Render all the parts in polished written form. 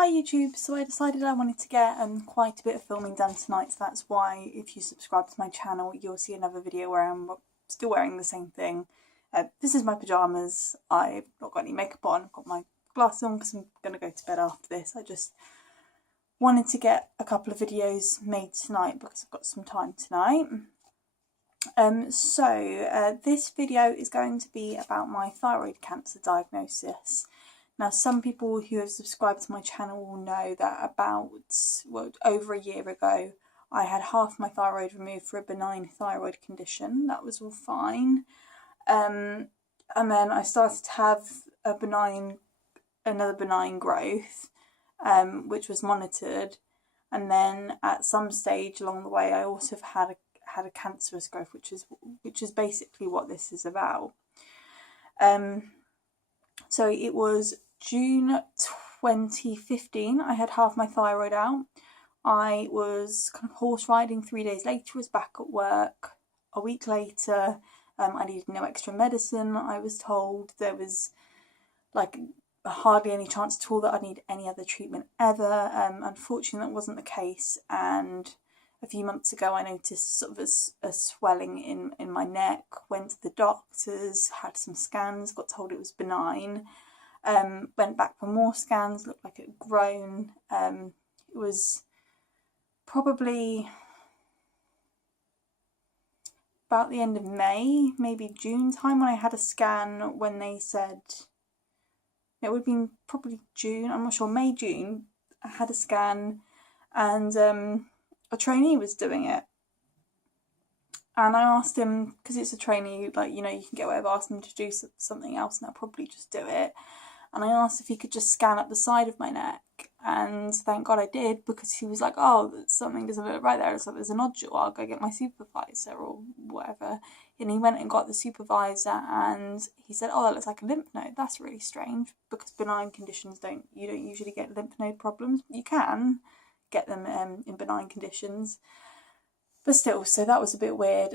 Hi YouTube, so I decided I wanted to get quite a bit of filming done tonight, so that's why if you subscribe to my channel you'll see another video where I'm still wearing the same thing. This is my pyjamas. I've not got any makeup on, I've got my glasses on because I'm going to go to bed after this. I just wanted to get a couple of videos made tonight because I've got some time tonight. This video is going to be about my thyroid cancer diagnosis. Now, some people who have subscribed to my channel will know that about, over a year ago, I had half my thyroid removed for a benign thyroid condition. That was all fine. And then I started to have another benign growth, which was monitored. And then at some stage along the way, I also had a cancerous growth, which is basically what this is about. So it was June 2015, I had half my thyroid out. I was kind of horse riding. 3 days later, I was back at work. A week later, I needed no extra medicine. I was told there was like hardly any chance at all that I'd need any other treatment ever. Unfortunately, that wasn't the case, and a few months ago I noticed sort of a swelling in my neck, went to the doctors, had some scans, got told it was benign, went back for more scans, looked like it had grown. It was probably about the end of May, maybe June time, when I had a scan, when they said, it would have been probably June, I'm not sure, May, June, I had a scan, and a trainee was doing it, and I asked him, because it's a trainee, like, you know, you can get away with asking him to do something else and I'll probably just do it, and I asked if he could just scan up the side of my neck, and thank God I did, because he was like, oh, something doesn't look right there, it's like there's a nodule, I'll go get my supervisor or whatever. And he went and got the supervisor, and he said, oh, that looks like a lymph node. That's really strange, because benign conditions you don't usually get lymph node problems. You can get them in benign conditions, but still, so that was a bit weird.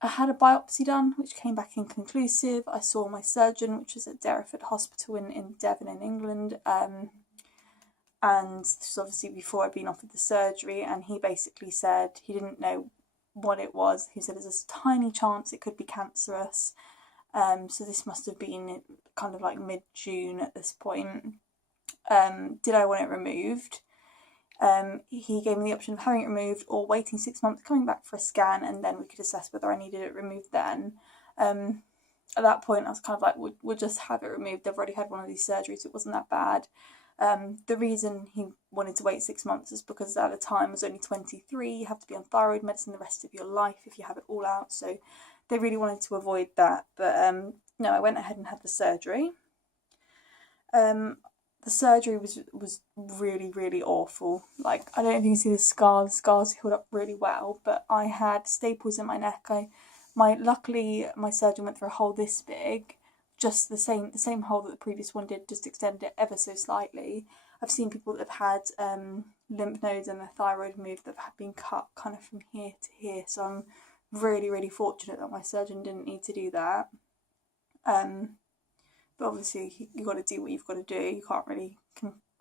I had a biopsy done, which came back inconclusive. I saw my surgeon, which was at Derriford Hospital in Devon in England, and this was obviously before I'd been offered the surgery, and he basically said he didn't know what it was. He said there's a tiny chance it could be cancerous, so this must have been kind of like mid-June at this point. Did I want it removed? He gave me the option of having it removed or waiting 6 months, coming back for a scan, and then we could assess whether I needed it removed then. At that point I was kind of like, we'll just have it removed. I've already had one of these surgeries, it wasn't that bad. The reason he wanted to wait 6 months is because at the time I was only 23, you have to be on thyroid medicine the rest of your life if you have it all out, so they really wanted to avoid that. But no, I went ahead and had the surgery. The surgery was really, really awful. Like, I don't know if you can see the scars. The scars healed up really well, but I had staples in my neck. Luckily, my surgeon went through a hole this big, just the same hole that the previous one did, just extended it ever so slightly. I've seen people that have had lymph nodes and their thyroid removed that have been cut kind of from here to here, so I'm really, really fortunate that my surgeon didn't need to do that. But obviously you've got to do what you've got to do. You can't really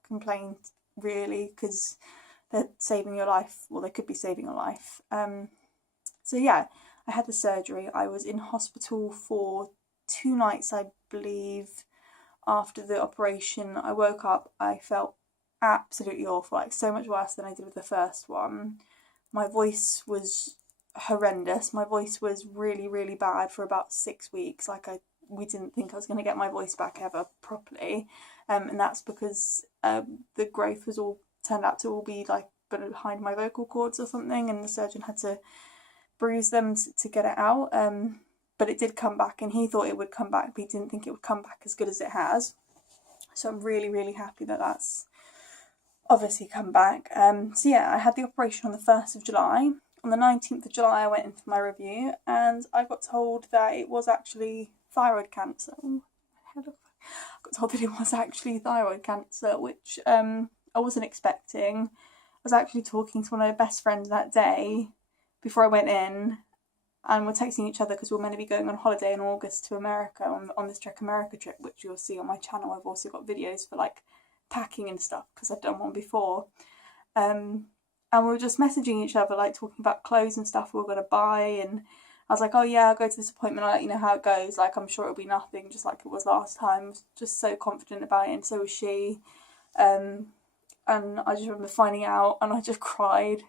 complain, really, because they're saving your life. Well, they could be saving your life. So yeah, I had the surgery. I was in hospital for 2 nights, I believe, after the operation. I woke up, I felt absolutely awful, like so much worse than I did with the first one. My voice was horrendous. My voice was really, really bad for about 6 weeks. Like, we didn't think I was going to get my voice back ever properly, and that's because the growth was all turned out to all be like behind my vocal cords or something, and the surgeon had to bruise them to get it out. But it did come back, and he thought it would come back, but he didn't think it would come back as good as it has. So I'm really, really happy that that's obviously come back. So yeah, I had the operation on the 1st of July. On the 19th of July, I went in for my review, and I got told that it was actually thyroid cancer. I got told that it was actually thyroid cancer, which I wasn't expecting. I was actually talking to one of my best friends that day before I went in, and we're texting each other because we're meant to be going on holiday in August to America on this Trek America trip, which you'll see on my channel. I've also got videos for like packing and stuff because I'd done one before. And we were just messaging each other, like talking about clothes and stuff we were going to buy. And I was like, oh yeah, I'll go to this appointment, I'll let you know how it goes. Like, I'm sure it'll be nothing, just like it was last time. I was just so confident about it, and so was she. And I just remember finding out, and I just cried,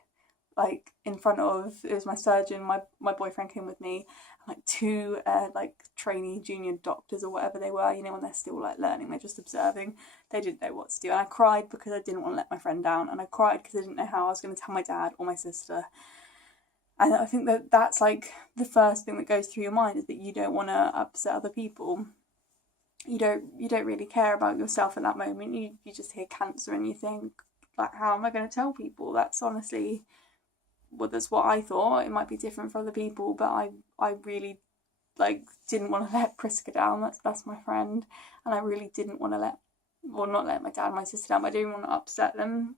like in front of, it was my surgeon, my boyfriend came with me, and like two like trainee junior doctors or whatever they were, when they're still like learning, they're just observing, they didn't know what to do. And I cried because I didn't want to let my friend down, and I cried because I didn't know how I was going to tell my dad or my sister. And I think that that's like the first thing that goes through your mind, is that you don't want to upset other people. You don't really care about yourself at that moment. You just hear cancer and you think, like, how am I going to tell people? That's honestly, well, that's what I thought. It might be different for other people, but I really didn't want to let Priska down. That's my friend, and I really didn't want to not let my dad and my sister down, but I didn't want to upset them.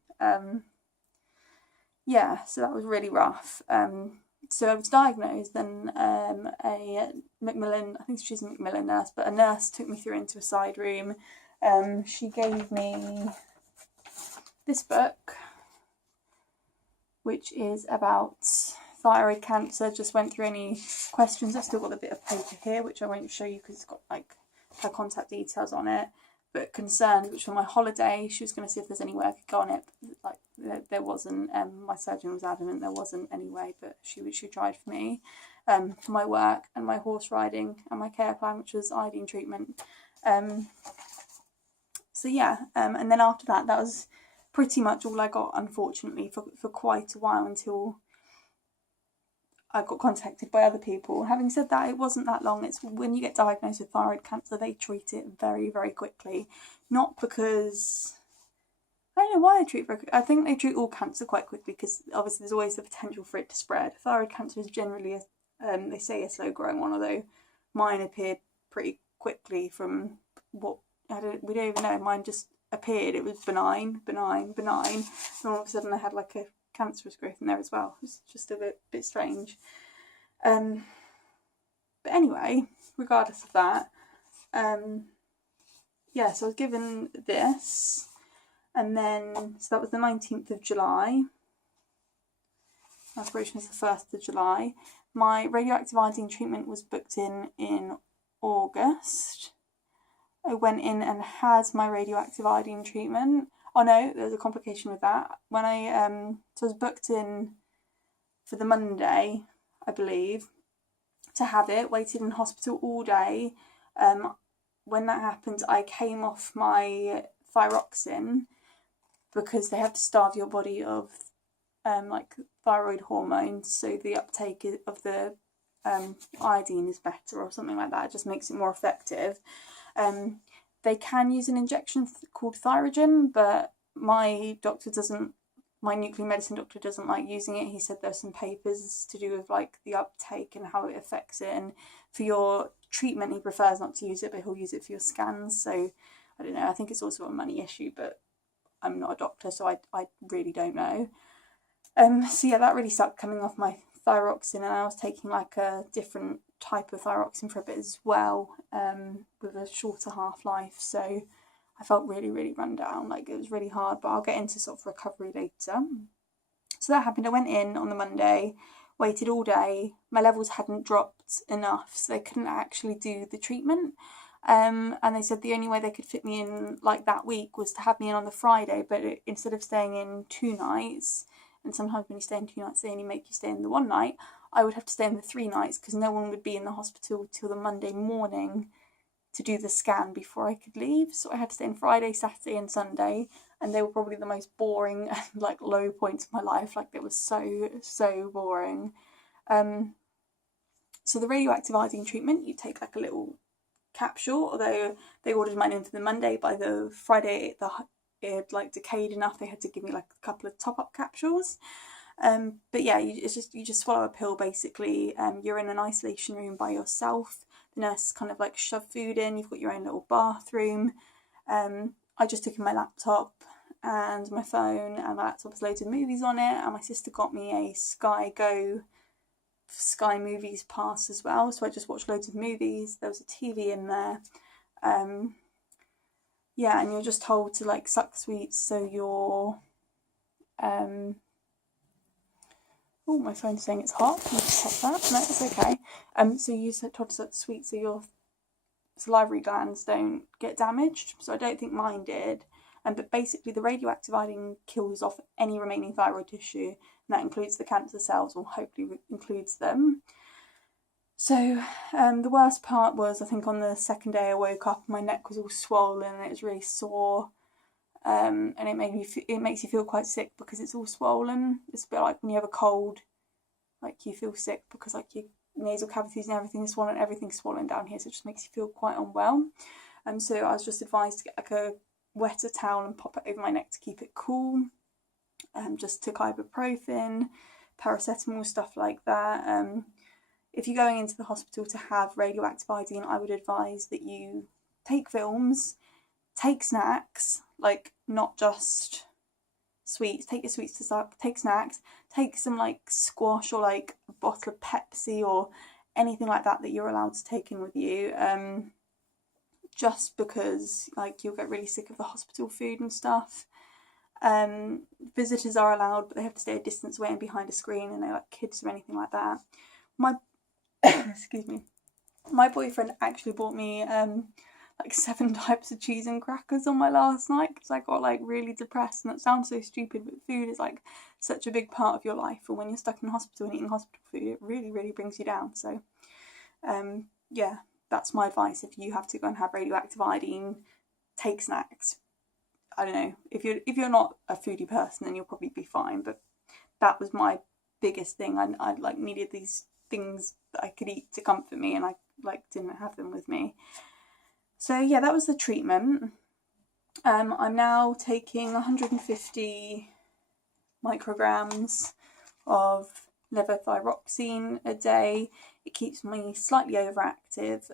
Yeah, so that was really rough. So I was diagnosed, and a Macmillan, I think she's a Macmillan nurse, but a nurse took me through into a side room. She gave me this book, which is about thyroid cancer. Just went through any questions. I've still got a bit of paper here, which I won't show you because it's got like her contact details on it. But concerns, which for my holiday, she was going to see if there's any way I could go on it. Like there wasn't. My surgeon was adamant there wasn't any way, but she tried for me. For my work and my horse riding and my care plan, which was iodine treatment. So yeah, and then after that was pretty much all I got, unfortunately, for quite a while, until I got contacted by other people. Having said that, it wasn't that long. It's when you get diagnosed with thyroid cancer, they treat it very, very quickly. Not because, I don't know why they treat it very quickly. I think they treat all cancer quite quickly because obviously there's always the potential for it to spread. Thyroid cancer is generally, they say, a slow growing one, although mine appeared pretty quickly from what, we don't even know. Mine just appeared. It was benign. And all of a sudden I had like a cancerous growth in there as well. It's just a bit strange. But anyway, regardless of that, yeah, so I was given this, and then, so that was the 19th of July. My operation was the 1st of July. My radioactive iodine treatment was booked in August. I went in and had my radioactive iodine treatment. Oh no, there's a complication with that. When I so I was booked in for the Monday, I believe, to have it. Waited in hospital all day. When that happened, I came off my thyroxine because they have to starve your body of like thyroid hormones, so the uptake of the iodine is better or something like that. It just makes it more effective. They can use an injection called Thyrogen, but my nuclear medicine doctor doesn't like using it. He said there's some papers to do with like the uptake and how it affects it, and for your treatment he prefers not to use it, but he'll use it for your scans. So I don't know, I think it's also a money issue, but I'm not a doctor, so I really don't know. So yeah, that really sucked, coming off my thyroxine, and I was taking like a different type of thyroxine for a bit as well, with a shorter half-life, so I felt really, really run down. Like, it was really hard, but I'll get into sort of recovery later. So that happened. I went in on the Monday, waited all day. My levels hadn't dropped enough, so they couldn't actually do the treatment. And they said the only way they could fit me in like that week was to have me in on the Friday, but instead of staying in 2 nights, and sometimes when you stay in 2 nights they only make you stay in the 1 night, I would have to stay in the 3 nights because no one would be in the hospital till the Monday morning to do the scan before I could leave. So I had to stay in Friday, Saturday and Sunday, and they were probably the most boring and like low points of my life. Like, it was so boring. So the radioactive iodine treatment, you take like a little capsule, although they ordered mine in for the Monday. By the Friday it had like decayed enough, they had to give me like a couple of top-up capsules. But yeah, you just swallow a pill basically. You're in an isolation room by yourself. The nurse kind of like shove food in. You've got your own little bathroom. I just took in my laptop and my phone, and my laptop has loads of movies on it. And my sister got me a Sky Movies pass as well, so I just watched loads of movies. There was a TV in there. yeah, and you're just told to like suck sweets, so you're oh, my phone's saying it's hot. Can you just stop that? No, it's okay. So you told to suck sweets so your salivary glands don't get damaged. So I don't think mine did. But basically, the radioactive iodine kills off any remaining thyroid tissue, and that includes the cancer cells, or hopefully includes them. So the worst part was, I think on the second day I woke up, my neck was all swollen and it was really sore, and it makes you feel quite sick because it's all swollen. It's a bit like when you have a cold, like you feel sick because like your nasal cavities and everything's swollen down here, so it just makes you feel quite unwell. So I was just advised to get like a wetter towel and pop it over my neck to keep it cool. Just took ibuprofen, paracetamol, stuff like that. If you're going into the hospital to have radioactive iodine, I would advise that you take films, take snacks, like not just sweets, take your sweets to suck, take snacks, take some like squash or like a bottle of Pepsi or anything like that that you're allowed to take in with you, just because like you'll get really sick of the hospital food and stuff. Visitors are allowed, but they have to stay a distance away and behind a screen, and they're like kids or anything like that. My excuse me, my boyfriend actually bought me like 7 types of cheese and crackers on my last night because I got like really depressed, and that sounds so stupid, but food is like such a big part of your life, and when you're stuck in hospital and eating hospital food, it really brings you down. So yeah, that's my advice. If you have to go and have radioactive iodine, take snacks. I don't know, if you're not a foodie person, then you'll probably be fine, but that was my biggest thing. I like needed these things that I could eat to comfort me, and I like didn't have them with me. So yeah, that was the treatment. I'm now taking 150 micrograms of levothyroxine a day. It keeps me slightly overactive,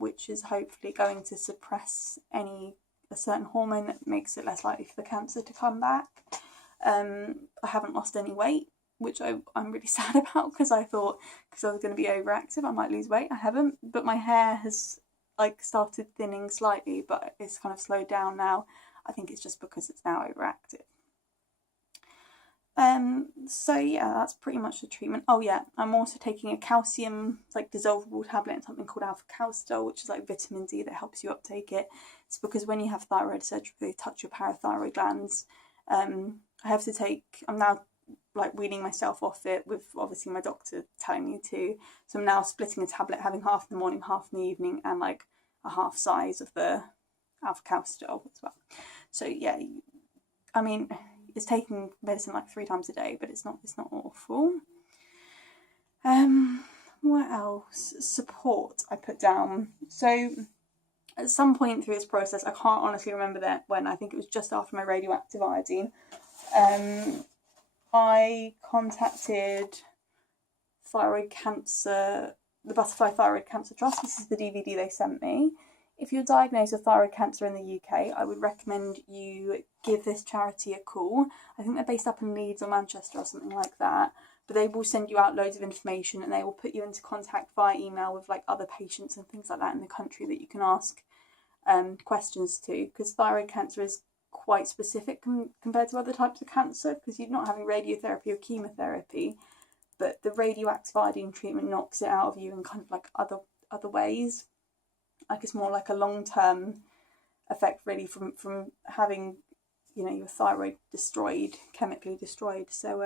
which is hopefully going to suppress a certain hormone that makes it less likely for the cancer to come back. I haven't lost any weight, which I'm really sad about, because I thought, because I was going to be overactive, I might lose weight. I haven't, but my hair has like started thinning slightly, but it's kind of slowed down now. I think it's just because it's now overactive. So yeah, that's pretty much the treatment. Oh yeah, I'm also taking a calcium, like dissolvable tablet, and something called alpha calcium, which is like vitamin D that helps you uptake it. It's because when you have thyroid surgery, they touch your parathyroid glands. I'm now like weaning myself off it, with obviously my doctor telling me to. So I'm now splitting a tablet, having half in the morning, half in the evening, and like a half size of the alpha calcium as well. So yeah, I mean, it's taking medicine like 3 times a day, but it's not awful. What else? Support I put down. So at some point through this process, I can't honestly remember that when, I think it was just after my radioactive iodine, I contacted Thyroid Cancer, the Butterfly Thyroid Cancer Trust. This is the DVD they sent me. If you're diagnosed with thyroid cancer in the UK, I would recommend you give this charity a call. I think they're based up in Leeds or Manchester or something like that. But they will send you out loads of information, and they will put you into contact via email with like other patients and things like that in the country that you can ask questions to, because thyroid cancer is quite specific compared to other types of cancer, because you're not having radiotherapy or chemotherapy, but the radioactive iodine treatment knocks it out of you in kind of like other ways. Like it's more like a long-term effect really from having, you know, your thyroid chemically destroyed. So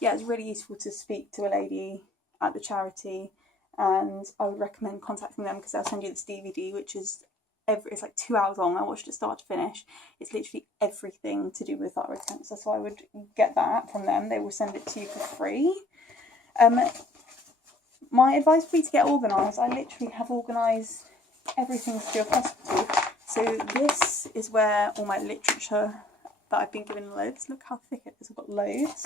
yeah, it's really useful to speak to a lady at the charity, and I would recommend contacting them, because they'll send you this DVD, which is it's like 2 hours long. I watched it start to finish. It's literally everything to do with thyroid cancer, so I would get that from them. They will send it to you for free. My advice would be to get organised. I literally have organised everything to do with hospital. So this is where all my literature that I've been given loads. Look how thick it is. I've got loads.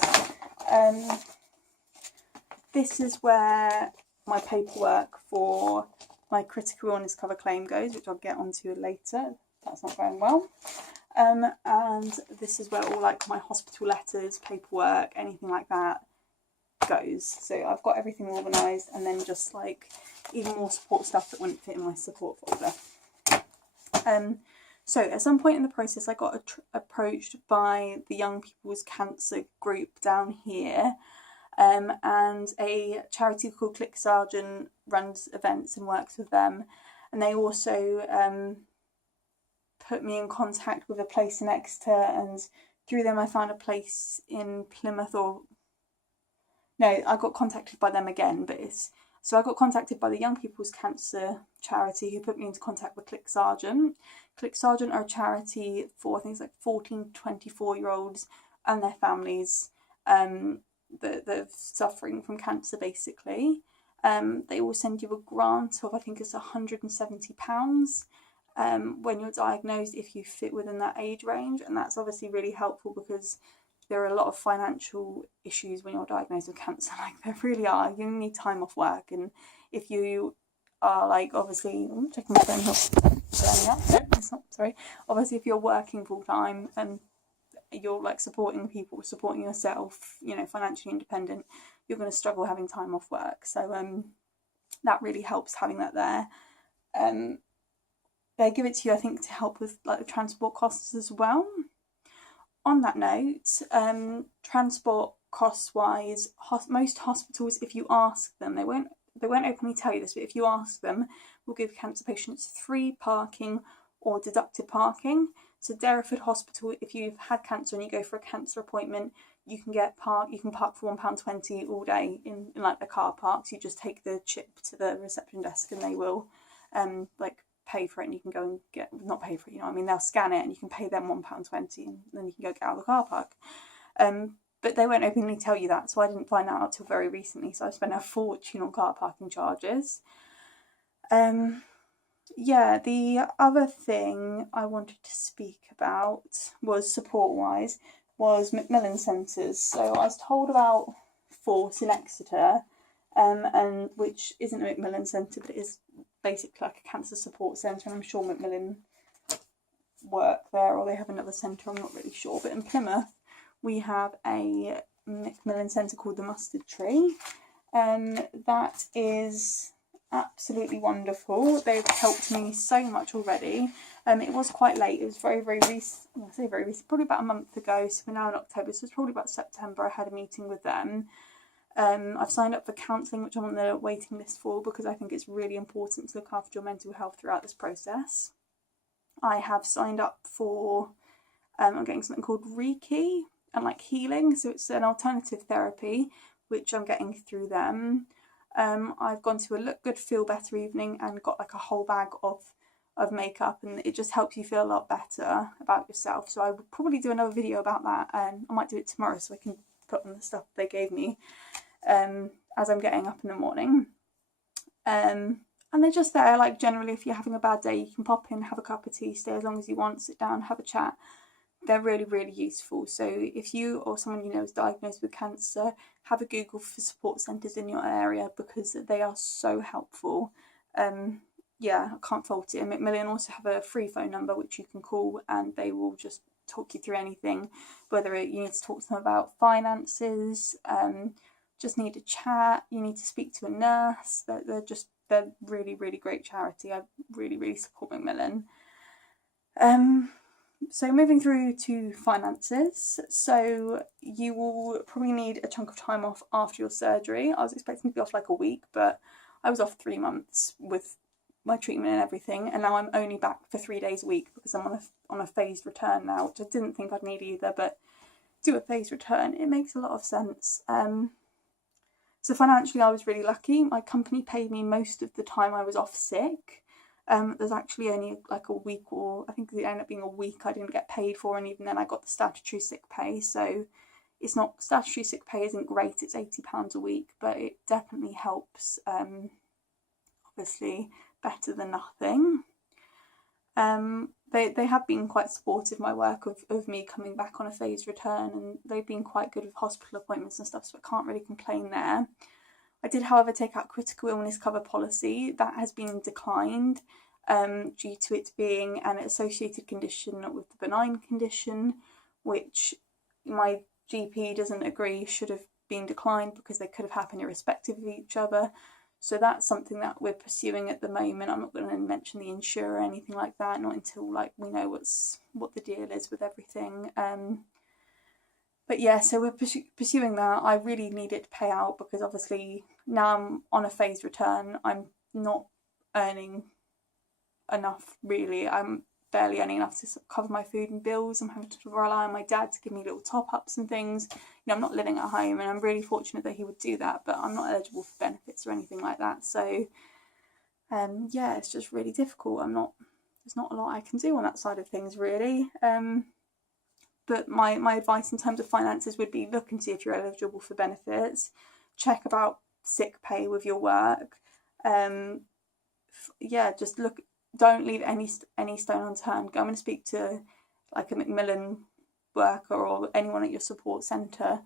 This is where my paperwork for my critical illness cover claim goes, which I'll get onto later. That's not going well. And this is where all like my hospital letters, paperwork, anything like that goes. So I've got everything organised, and then just like even more support stuff that wouldn't fit in my support folder. So at some point in the process, I got approached by the Young People's Cancer group down here, and a charity called Click Sergeant runs events and works with them, and they also put me in contact with a place in Exeter, and through them I found a place in Plymouth, or no, I got contacted by them again, but so I got contacted by the Young People's Cancer charity, who put me into contact with Click Sergeant. Click Sergeant are a charity for, I think it's like 14 to 24-year-olds and their families that are suffering from cancer, basically. They will send you a grant of, I think it's £170 when you're diagnosed, if you fit within that age range, and that's obviously really helpful because there are a lot of financial issues when you're diagnosed with cancer. Like, there really are. You need time off work, and if you are, like, obviously, I'm checking my phone, not turning up. No, it's not. Sorry. Obviously, if you're working full time and you're like supporting people, supporting yourself, you know, financially independent, you're going to struggle having time off work. So that really helps having that there. They give it to you, I think, to help with like the transport costs as well. On that note, transport costs wise, most hospitals, if you ask them, they won't openly tell you this, but if you ask them, will give cancer patients free parking or deducted parking. So Derriford Hospital, if you've had cancer and you go for a cancer appointment, you can park for £1.20 all day in like the car parks. You just take the chip to the reception desk and they will like pay for it, and you can go and not pay for it, you know what I mean, they'll scan it and you can pay them £1.20 and then you can go get out of the car park. But they won't openly tell you that, so I didn't find that out till very recently, so I spent a fortune on car parking charges. Yeah, the other thing I wanted to speak about was support-wise, was Macmillan Centres. So I was told about Force in Exeter, and which isn't a Macmillan Centre, but it is basically like a cancer support centre, and I'm sure Macmillan work there, or they have another centre, I'm not really sure. But in Plymouth, we have a Macmillan Centre called the Mustard Tree. That is absolutely wonderful. They've helped me so much already. It was quite late. It was very, very recent. I say very recent, probably about a month ago. So we're now in October, so it's probably about September. I had a meeting with them. I've signed up for counselling, which I'm on the waiting list for, because I think it's really important to look after your mental health throughout this process. I have signed up for, I'm getting something called Reiki and like healing. So it's an alternative therapy, which I'm getting through them. I've gone to a Look Good, Feel Better evening and got like a whole bag of makeup, and it just helps you feel a lot better about yourself. So I will probably do another video about that, and I might do it tomorrow so I can put on the stuff they gave me as I'm getting up in the morning. And they're just there, like generally if you're having a bad day, you can pop in, have a cup of tea, stay as long as you want, sit down, have a chat. They're really, really useful. So if you or someone you know is diagnosed with cancer, have a Google for support centres in your area, because they are so helpful. Yeah, I can't fault it. And Macmillan also have a free phone number which you can call, and they will just talk you through anything, whether you need to talk to them about finances, just need a chat, you need to speak to a nurse. They're really, really great charity. I really, really support Macmillan. So moving through to finances, so you will probably need a chunk of time off after your surgery. I was expecting to be off like a week, but I was off 3 months with my treatment and everything, and now I'm only back for 3 days a week because I'm on a phased return now, which I didn't think I'd need either, but do a phased return, it makes a lot of sense. So financially I was really lucky. My company paid me most of the time I was off sick. There's actually only like a week, or I think it ended up being a week I didn't get paid for, and even then I got the statutory sick pay. So it's not, statutory sick pay isn't great, it's £80 a week, but it definitely helps, obviously better than nothing. They have been quite supportive, my work, of me coming back on a phased return, and they've been quite good with hospital appointments and stuff, so I can't really complain there. I did, however, take out critical illness cover policy. That has been declined due to it being an associated condition with the benign condition, which my GP doesn't agree should have been declined because they could have happened irrespective of each other. So that's something that we're pursuing at the moment. I'm not going to mention the insurer or anything like that, not until like we know what the deal is with everything. But yeah, so we're pursuing that. I really need it to pay out because obviously now I'm on a phased return. I'm not earning enough really. I'm barely earning enough to cover my food and bills. I'm having to rely on my dad to give me little top ups and things. I'm not living at home, and I'm really fortunate that he would do that, but I'm not eligible for benefits or anything like that. So yeah, it's just really difficult. There's not a lot I can do on that side of things really. But my advice in terms of finances would be look and see if you're eligible for benefits. Check about sick pay with your work. Yeah, just look. Don't leave any stone unturned. Go and speak to like a Macmillan worker or anyone at your support centre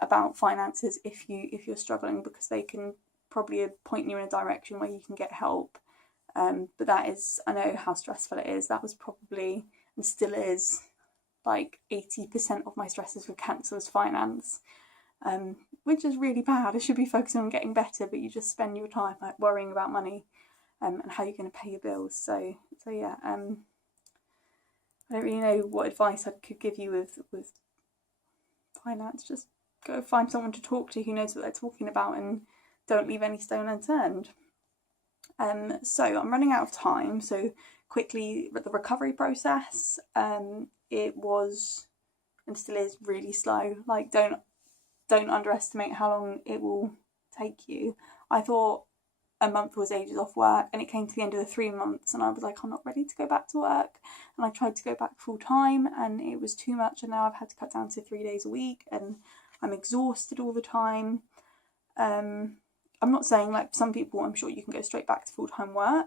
about finances if you're struggling, because they can probably point you in a direction where you can get help. But that is, I know how stressful it is. That was probably, and still is, like 80% of my stresses with cancer was finance, which is really bad. I should be focusing on getting better, but you just spend your time like worrying about money and how you're going to pay your bills. So yeah, I don't really know what advice I could give you with finance. Just go find someone to talk to who knows what they're talking about, and don't leave any stone unturned. So I'm running out of time. So quickly, the recovery process. It was and still is really slow. Like don't underestimate how long it will take you. I thought a month was ages off work, and it came to the end of the 3 months and I was like, I'm not ready to go back to work. And I tried to go back full time and it was too much, and now I've had to cut down to 3 days a week and I'm exhausted all the time. I'm not saying, like some people, I'm sure you can go straight back to full-time work.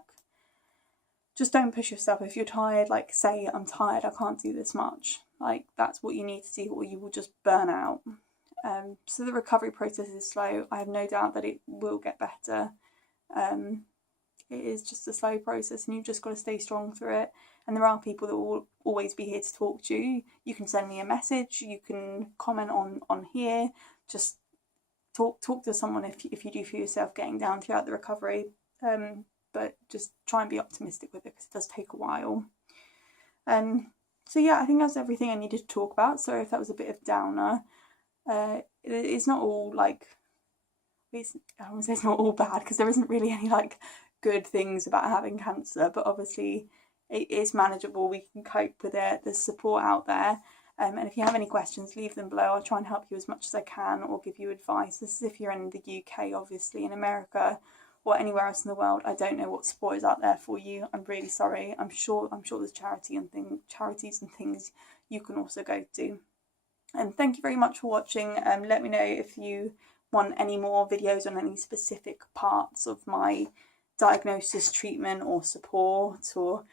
Just don't push yourself. If you're tired, like say, I'm tired, I can't do this much. Like that's what you need to do, or you will just burn out. So the recovery process is slow. I have no doubt that it will get better. It is just a slow process, and you've just got to stay strong through it. And there are people that will always be here to talk to you. You can send me a message. You can comment on here. Just talk to someone if you do feel yourself getting down throughout the recovery. But just try and be optimistic with it, because it does take a while. So yeah, I think that's everything I needed to talk about. Sorry if that was a bit of downer. It's not all like, I won't say it's not all bad, because there isn't really any like good things about having cancer, but obviously it is manageable. We can cope with it. There's support out there. And if you have any questions, leave them below. I'll try and help you as much as I can, or give you advice. This is if you're in the UK, obviously. In America or anywhere else in the world, I don't know what support is out there for you. I'm really sorry. I'm sure there's charities and things you can also go to. And thank you very much for watching. Let me know if you want any more videos on any specific parts of my diagnosis, treatment or support, or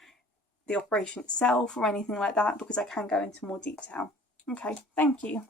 the operation itself or anything like that, because I can go into more detail. Okay, thank you.